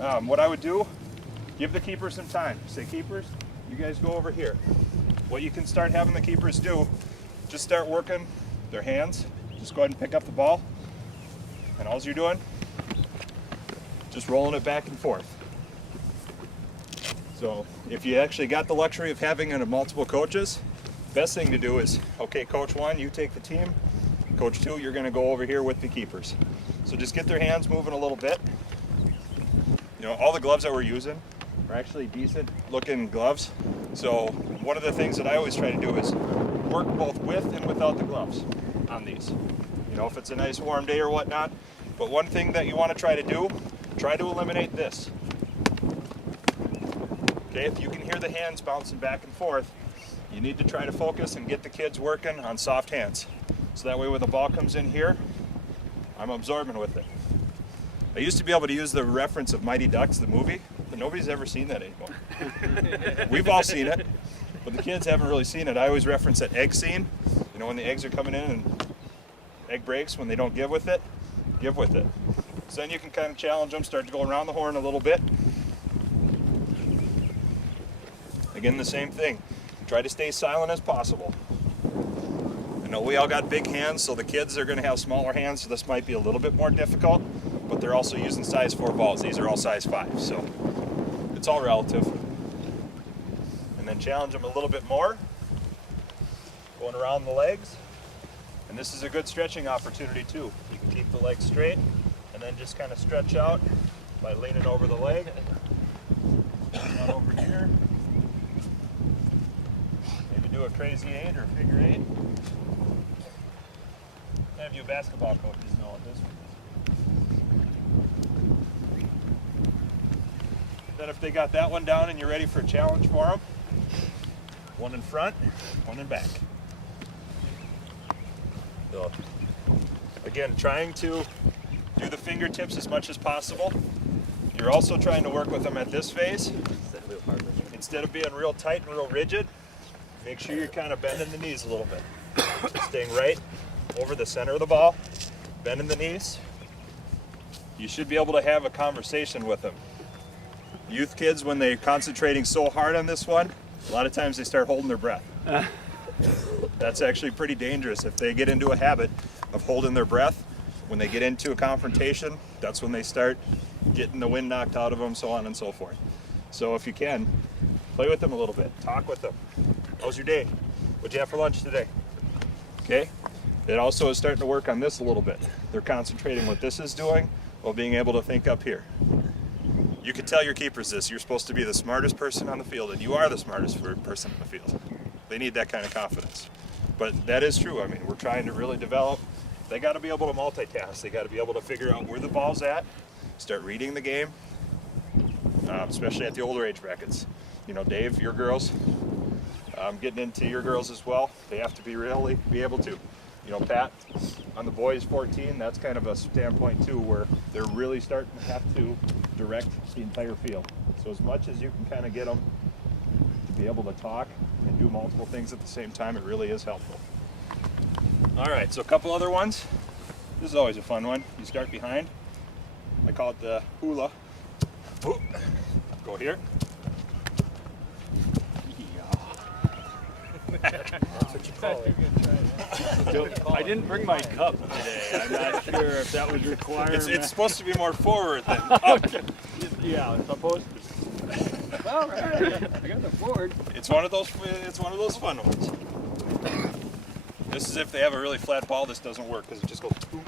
What I would do, give the keepers some time. Say, keepers, you guys go over here. What you can start having the keepers do, just start working their hands. Just go ahead and pick up the ball. And all you're doing, just rolling it back and forth. So if you actually got the luxury of having multiple coaches, best thing to do is, okay, coach one, you take the team. Coach two, you're gonna go over here with the keepers. So just get their hands moving a little bit. You know, all the gloves that we're using are actually decent looking gloves. So one of the things that I always try to do is work both with and without the gloves on these. You know, if it's a nice warm day or whatnot. But one thing that you want to try to do, try to eliminate this. Okay, if you can hear the hands bouncing back and forth, you need to try to focus and get the kids working on soft hands. So that way when the ball comes in here, I'm absorbing with it. I used to be able to use the reference of Mighty Ducks, the movie, but nobody's ever seen that anymore. We've all seen it, but the kids haven't really seen it. I always reference that egg scene. You know, when the eggs are coming in and egg breaks, when they don't give with it, give with it. So then you can kind of challenge them, start to go around the horn a little bit. Again, the same thing. Try to stay silent as possible. I know we all got big hands, so the kids are going to have smaller hands, so this might be a little bit more difficult, but they're also using size 4 balls. These are all size 5, so it's all relative. And then challenge them a little bit more, going around the legs. And this is a good stretching opportunity too. You can keep the legs straight and then just kind of stretch out by leaning over the leg. Out over here. Maybe do a crazy 8 or figure 8. Have you basketball coaches know what this one is. Then if they got that one down and you're ready for a challenge for them, one in front, one in back. So, again, trying to do the fingertips as much as possible. You're also trying to work with them at this phase. Instead of being real tight and real rigid, make sure you're kind of bending the knees a little bit. Staying right over the center of the ball, bending the knees. You should be able to have a conversation with them. Youth kids, when they're concentrating so hard on this one, a lot of times they start holding their breath. That's actually pretty dangerous. If they get into a habit of holding their breath, when they get into a confrontation, that's when they start getting the wind knocked out of them, so on and so forth. So if you can, play with them a little bit, talk with them. How's your day? What'd you have for lunch today? Okay. It also is starting to work on this a little bit. They're concentrating what this is doing while being able to think up here. You can tell your keepers this. You're supposed to be the smartest person on the field, and you are the smartest person on the field. They need that kind of confidence. But that is true. I mean, we're trying to really develop. They got to be able to multitask. They got to be able to figure out where the ball's at, start reading the game, especially at the older age brackets. You know, Dave, your girls, getting into your girls as well, they have to really be able to. You know, Pat, on the boys 14, that's kind of a standpoint too, where they're really starting to have to direct the entire field. So as much as you can kind of get them to be able to talk and do multiple things at the same time, it really is helpful. All right, so a couple other ones. This is always a fun one. You start behind. I call it the hula. Ooh. Go here. That's what you call it. I didn't bring my cup today. I'm not sure if that was required. It's supposed to be more forward than up. Yeah, it's supposed to. Well, right. I got the forward. It's one of those fun ones. This is if they have a really flat ball, this doesn't work because it just goes boop.